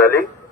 rurales